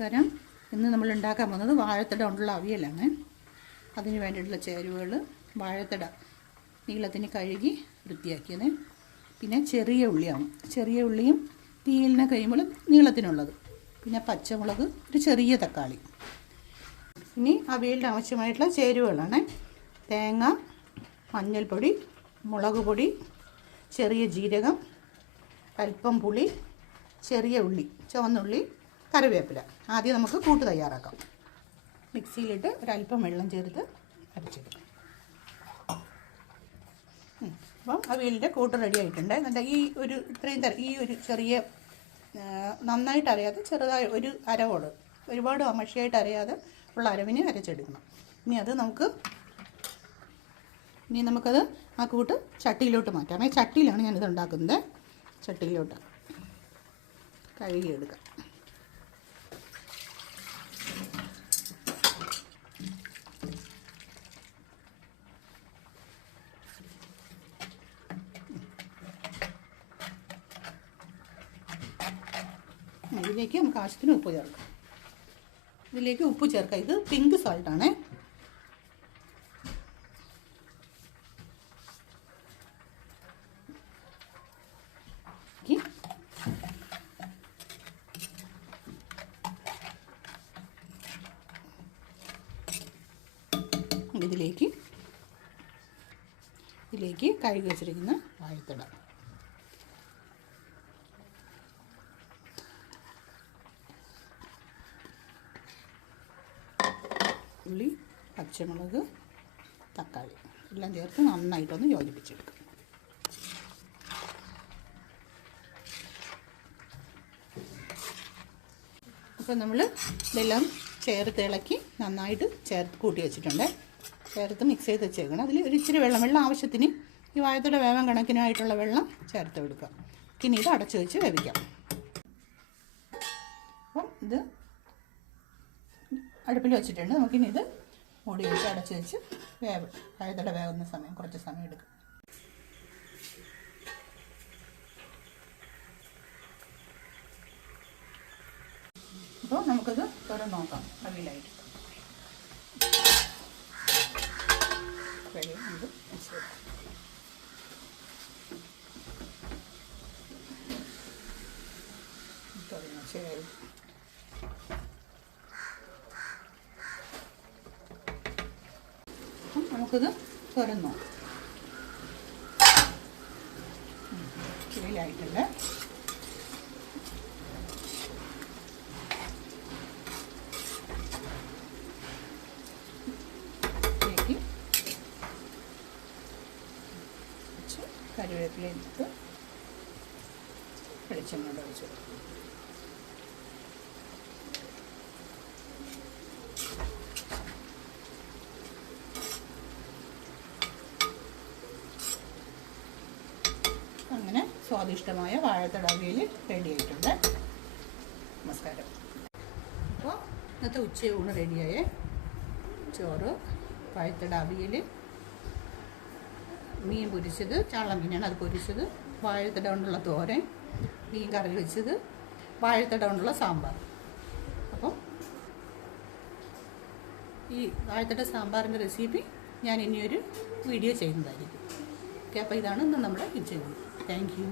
നമസ്കാരം. ഇന്ന് നമ്മൾ ഉണ്ടാക്കാൻ പോകുന്നത് വാഴത്തട കൊണ്ടുള്ള അവിയലാണ്. അതിന് വേണ്ടിയിട്ടുള്ള ചേരുവകൾ: വാഴത്തട നീളത്തിന് കഴുകി വൃത്തിയാക്കിയത്, പിന്നെ ചെറിയ ഉള്ളിയാണ്, ചെറിയ ഉള്ളിയും തീയിലിനെ കഴിയുമ്പോൾ നീളത്തിനുള്ളത്, പിന്നെ പച്ചമുളക്, ഒരു ചെറിയ തക്കാളി. ഇനി അവിയലിന് ആവശ്യമായിട്ടുള്ള ചേരുവകളാണ്: തേങ്ങ, മഞ്ഞൾപ്പൊടി, മുളക് പൊടി, ചെറിയ ജീരകം, അല്പം പുളി, ചെറിയ ഉള്ളി, ചുവന്നുള്ളി, കറിവേപ്പില. ആദ്യം നമുക്ക് കൂട്ട് തയ്യാറാക്കാം. മിക്സിയിലിട്ട് ഒരല്പം വെള്ളം ചേർത്ത് അരച്ചെടുക്കാം. അപ്പം അവിയലിൻ്റെ കൂട്ട് റെഡി ആയിട്ടുണ്ട്. എന്നിട്ട് ഈ ഒരു ചെറിയ നന്നായിട്ട് അറിയാതെ ചെറുതായി ഒരു അരവോട്, ഒരുപാട് മഷിയായിട്ട് അറിയാതെ ഉള്ള അരവിന് അരച്ചെടുക്കണം. ഇനി നമുക്കത് ആ കൂട്ട് ചട്ടിയിലോട്ട് മാറ്റാം. ചട്ടിയിലാണ് ഞാനിത് ഉണ്ടാക്കുന്നത്. ചട്ടിയിലോട്ട് കഴുകിയെടുക്കാം. ഇതിലേക്ക് നമുക്ക് ആവശ്യത്തിന് ഉപ്പ് ചേർക്കാം. ഉപ്പ് ചേർക്കാം. ഇത് പിങ്ക് സാൾട്ടാണ്. ഇതിലേക്ക് കഴുകി വെച്ചിരിക്കുന്ന വാഴത്തട, ഉള്ളി, പച്ചമുളക്, തക്കാളി എല്ലാം ചേർത്ത് നന്നായിട്ടൊന്ന് യോജിപ്പിച്ചെടുക്കും. അപ്പോൾ നമ്മൾ ഇതെല്ലാം ചേർത്ത് ഇളക്കി നന്നായിട്ട് കൂട്ടി വെച്ചിട്ടുണ്ട്. ചേർത്ത് മിക്സ് ചെയ്ത് വെച്ചേക്കണം. അതിൽ ഒരു ഇച്ചിരി വെള്ളം ആവശ്യത്തിന്, ഈ വാഴത്തട വേവാൻ കണക്കിനായിട്ടുള്ള വെള്ളം ചേർത്ത് കൊടുക്കുക. ഇനി ഇത് അടച്ചു വെച്ച് വേവിക്കാം. അപ്പം ഇത് അടുപ്പിൽ വെച്ചിട്ടുണ്ട്. നമുക്കിനി ഇത് മൂടി വെച്ച് അടച്ചു വെച്ച് വാഴത്തട വേവുന്ന സമയം കുറച്ച് സമയം എടുക്കും. അപ്പോൾ നമുക്കത് തുറന്ന് നോക്കാം. അവിയലായിട്ട് നമുക്കിത് തുറന്നു ചുവയിലായിട്ടുണ്ട്. കറിവേപ്പില എടുത്ത് വെളിച്ചെണ്ണ ഒഴിച്ചു. അങ്ങനെ സ്വാദിഷ്ടമായ വാഴത്തട അവിയൽ റെഡി ആയിട്ടുണ്ട്. നമസ്കാരം. അപ്പോൾ ഇന്നത്തെ ഉച്ചയൂണ് റെഡിയായേ. ചോറ്, വാഴത്തട അവിയൽ, മീൻ പൊരിച്ചത്, ചാള മീനാണ്, അത് പൊരിച്ചത്, വാഴത്തട കൊണ്ടുള്ള തോരൻ, മീൻ കറി വെച്ചത്, വാഴത്തട കൊണ്ടുള്ള സാമ്പാർ. അപ്പം ഈ വാഴത്തട സാമ്പാറിൻ്റെ റെസിപ്പി ഞാൻ ഇനിയൊരു വീഡിയോ ചെയ്യുന്നതായിരിക്കും. ഓക്കെ, അപ്പോൾ ഇതാണ് ഇന്ന് നമ്മുടെ ഉച്ചയൂണ്. Thank you.